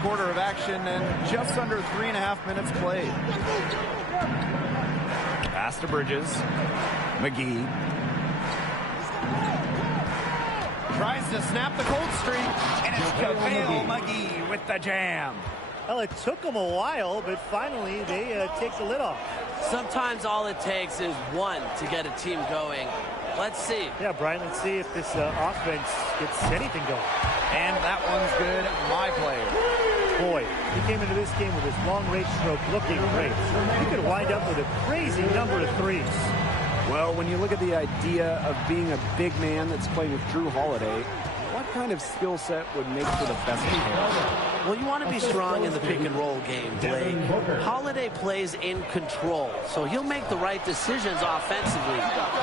quarter of action and just under 3.5 minutes played. Pass to Bridges. McGee. Tries to snap the cold streak, and it's JaVale McGee with the jam. Well, it took them a while, but finally they take the lid off. Sometimes all it takes is one to get a team going. Let's see. Yeah, Brian, let's see if this offense gets anything going. And that one's good. My player. Boy, he came into this game with his long-range stroke looking great. He could wind up with a crazy number of threes. Well, when you look at the idea of being a big man that's playing with Drew Holiday, what kind of skill set would make for the best player? Well, you want to be strong in the pick and roll game, Blake. Holiday plays in control, so he'll make the right decisions offensively.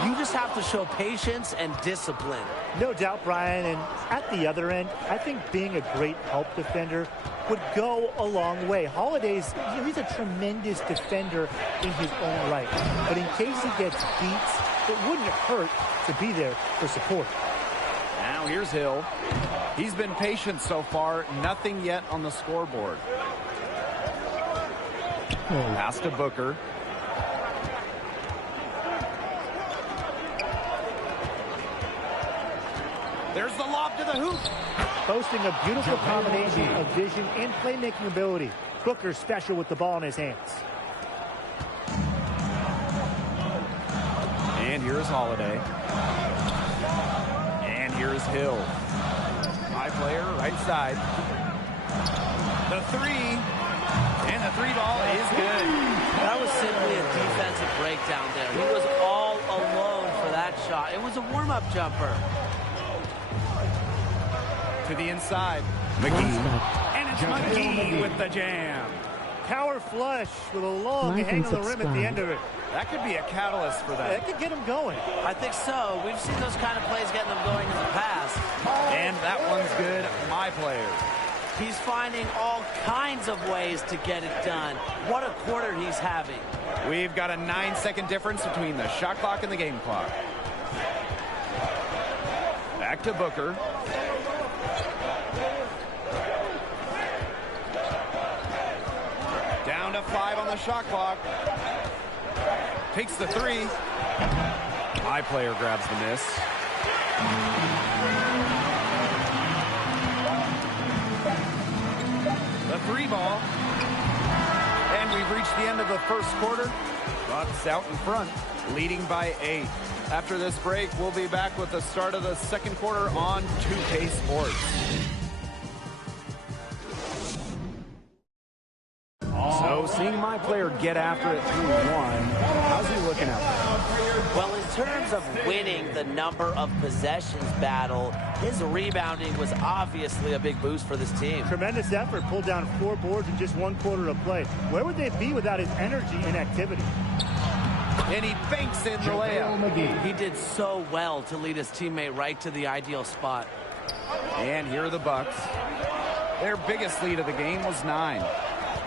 You just have to show patience and discipline. No doubt, Brian. And at the other end, I think being a great help defender would go a long way. Holiday's, he's a tremendous defender in his own right. But in case he gets beat, it wouldn't hurt to be there for support. Now here's Hill. He's been patient so far. Nothing yet on the scoreboard. Pass to Booker. There's the lob to the hoop. Boasting a beautiful combination of vision and playmaking ability. Booker's special with the ball in his hands. And here's Holiday. And here's Hill. My player, right side. The three. And the three ball is good. That was simply a defensive breakdown there. He was all alone for that shot. It was a warm-up jumper. To the inside. McGee. And it's McGee with the jam. Power flush with a long hang on the rim at the end of it. That could be a catalyst for that. That could get him going. I think so. We've seen those kind of plays getting them going in the past. And that one's good. My player. He's finding all kinds of ways to get it done. What a quarter he's having. We've got a 9-second difference between the shot clock and the game clock. Back to Booker. Down to 5 on the shot clock. Takes the three. My player grabs the miss. The three ball. And we've reached the end of the first quarter. Bucks out in front, leading by 8. After this break, we'll be back with the start of the second quarter on 2K Sports. So seeing my player get after it through 1, how's he looking out there? Well, in terms of winning the number of possessions battle, his rebounding was obviously a big boost for this team. Tremendous effort, pulled down 4 boards in just 1 quarter of play. Where would they be without his energy and activity? And he banks in the layup. He did so well to lead his teammate right to the ideal spot. And here are the Bucks. Their biggest lead of the game was 9.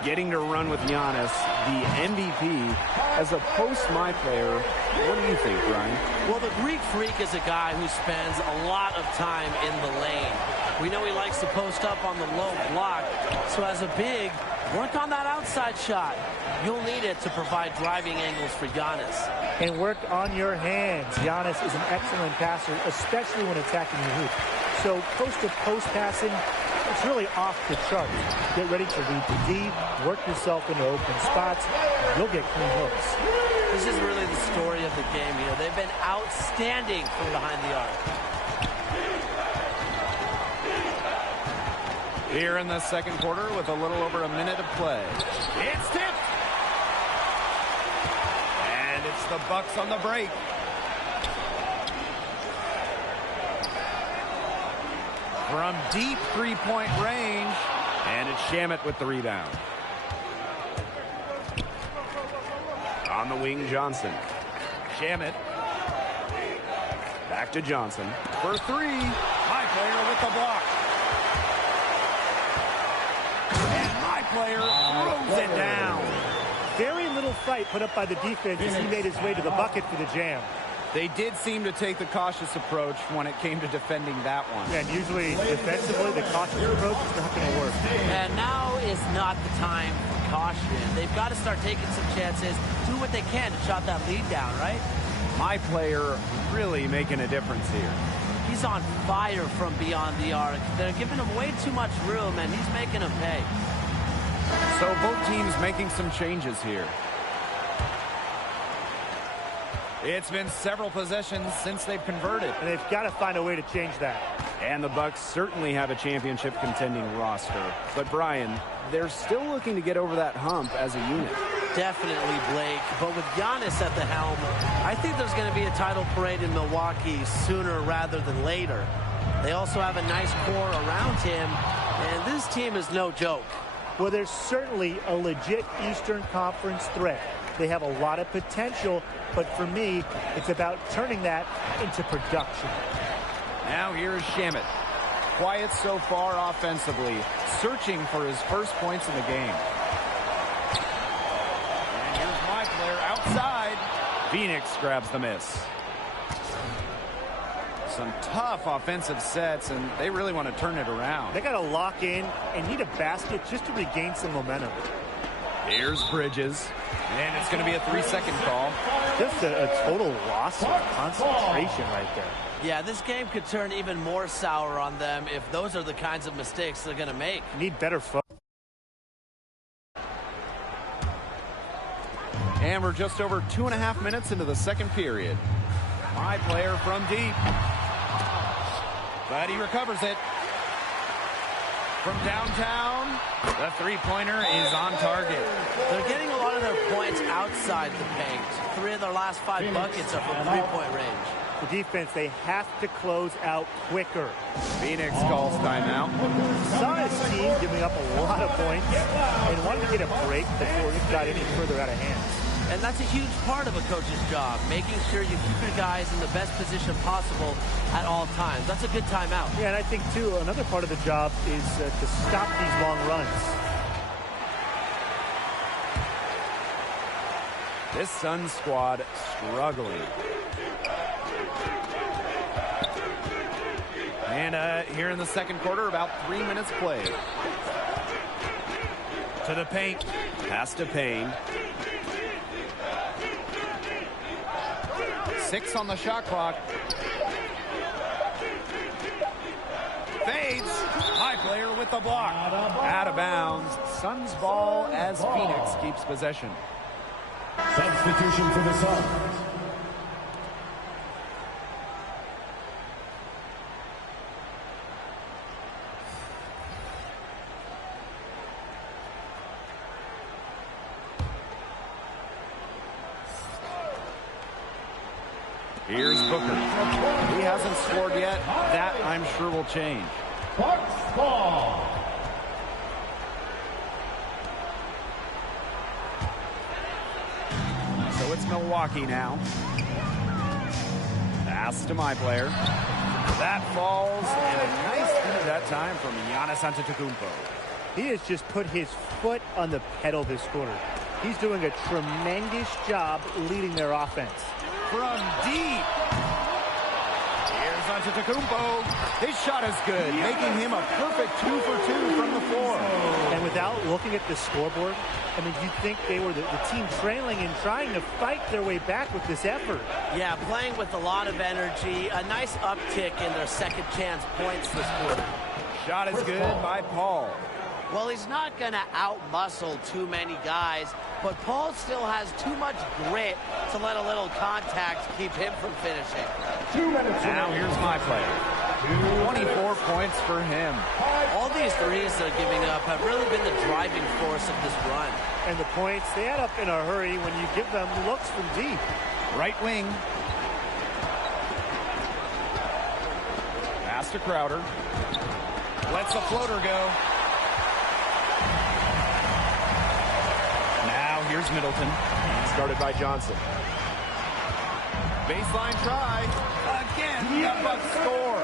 Getting to run with Giannis, the MVP, as a post-my player. What do you think, Brian? Well, the Greek Freak is a guy who spends a lot of time in the lane. We know he likes to post up on the low block, so as a big, work on that outside shot. You'll need it to provide driving angles for Giannis. And work on your hands. Giannis is an excellent passer, especially when attacking the hoop. So post-to-post passing, it's really off the chart. Get ready to read the D, work yourself into open spots, you'll get clean looks. This is really the story of the game here. They've been outstanding from behind the arc. Here in the second quarter with a little over a minute of play. It's tipped! And it's the Bucks on the break. From deep three-point range, and it's Shamet with the rebound. On the wing, Johnson. Shamet. Back to Johnson. For 3, my player with the block. And my player throws it down. Very little fight put up by the defense as he made his way to the bucket for the jam. They did seem to take the cautious approach when it came to defending that one. And usually, defensively, the cautious approach is not going to work. And now not the time for caution. They've got to start taking some chances, do what they can to shut that lead down, right? My player really making a difference here. He's on fire from beyond the arc. They're giving him way too much room, and he's making them pay. So both teams making some changes here. It's been several possessions since they've converted. And they've got to find a way to change that. And the Bucks certainly have a championship contending roster. But Brian, they're still looking to get over that hump as a unit. Definitely, Blake. But with Giannis at the helm, I think there's going to be a title parade in Milwaukee sooner rather than later. They also have a nice core around him, and this team is no joke. Well, there's certainly a legit Eastern Conference threat. They have a lot of potential, but for me, it's about turning that into production. Now here's Shamet. Quiet so far offensively, searching for his first points in the game. And here's my player outside. Phoenix grabs the miss. Some tough offensive sets, and they really want to turn it around. They got to lock in and need a basket just to regain some momentum. Here's Bridges, and it's going to be a 3-second call. Just a total loss of concentration right there. Yeah, this game could turn even more sour on them if those are the kinds of mistakes they're going to make. Need better focus. And we're just over 2.5 minutes into the second period. My player from deep. But he recovers it. From downtown, the three-pointer is on target. They're getting a lot of their points outside the paint. 3 of their last 5 buckets are from three-point range. The defense, they have to close out quicker. Phoenix calls timeout. Saw his team giving up a lot of points and wanted to get a break before it got any further out of hand. And that's a huge part of a coach's job, making sure you keep your guys in the best position possible at all times. That's a good timeout. Yeah, and I think, too, another part of the job is to stop these long runs. This Suns squad struggling. And here in the second quarter, about 3 minutes played. To the paint. Pass to Payne. 6 on the shot clock. Fades. High player with the block. Out of bounds. Suns ball as Phoenix keeps possession. Substitution for the Suns. Here's Booker. He hasn't scored yet. That, I'm sure, will change. Bucks ball. So it's Milwaukee now. Pass to my player. That falls, and a nice finish that time from Giannis Antetokounmpo. He has just put his foot on the pedal this quarter. He's doing a tremendous job leading their offense. From deep. Here's Antetokounmpo. His shot is good, making him a perfect 2 for 2 from the floor. And without looking at the scoreboard, I mean, you'd think they were the team trailing and trying to fight their way back with this effort. Yeah, playing with a lot of energy. A nice uptick in their second chance points this quarter. Shot is good by Paul. Well, he's not going to out-muscle too many guys, but Paul still has too much grit to let a little contact keep him from finishing. 2 minutes. Now here's my player. 24 points for him. All these threes they're giving up have really been the driving force of this run. And the points, they add up in a hurry when you give them looks from deep. Right wing. Pass to Crowder. Lets the floater go. Now here's Middleton. Started by Johnson. Baseline try. Again, the Bucks score.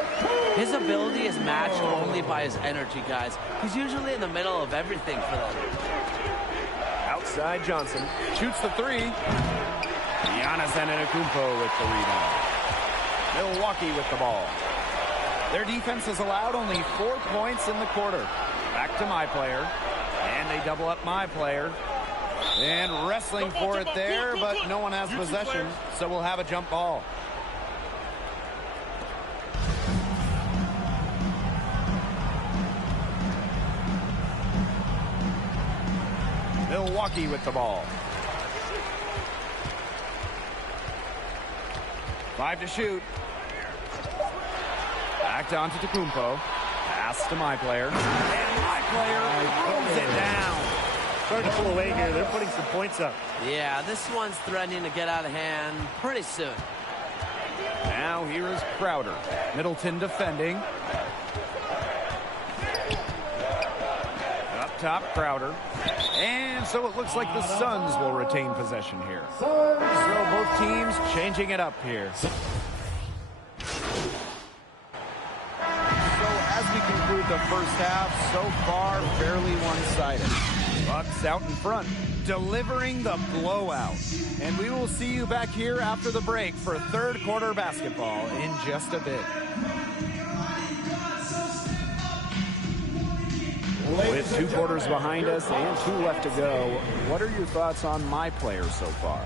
His ability is matched only by his energy, guys. He's usually in the middle of everything for them. Outside Johnson. Shoots the three. Giannis Antetokounmpo with the rebound. Milwaukee with the ball. Their defense has allowed only 4 points in the quarter. Back to my player. And And they double up my player. And wrestling for it there, but no one has possession, so we'll have a jump ball. Milwaukee with the ball. 5 to shoot. Back to Antetokounmpo. Pass to my player. And my player throws it down. Starting to pull away here. They're putting some points up. Yeah, this one's threatening to get out of hand pretty soon. Now here is Crowder. Middleton defending. Up top, Crowder. And so it looks like the Suns will retain possession here. So both teams changing it up here. So as we conclude the first half, so far fairly one-sided. Bucks out in front, delivering the blowout. And we will see you back here after the break for third quarter basketball in just a bit. With 2 quarters behind us and 2 left to go, what are your thoughts on my players so far?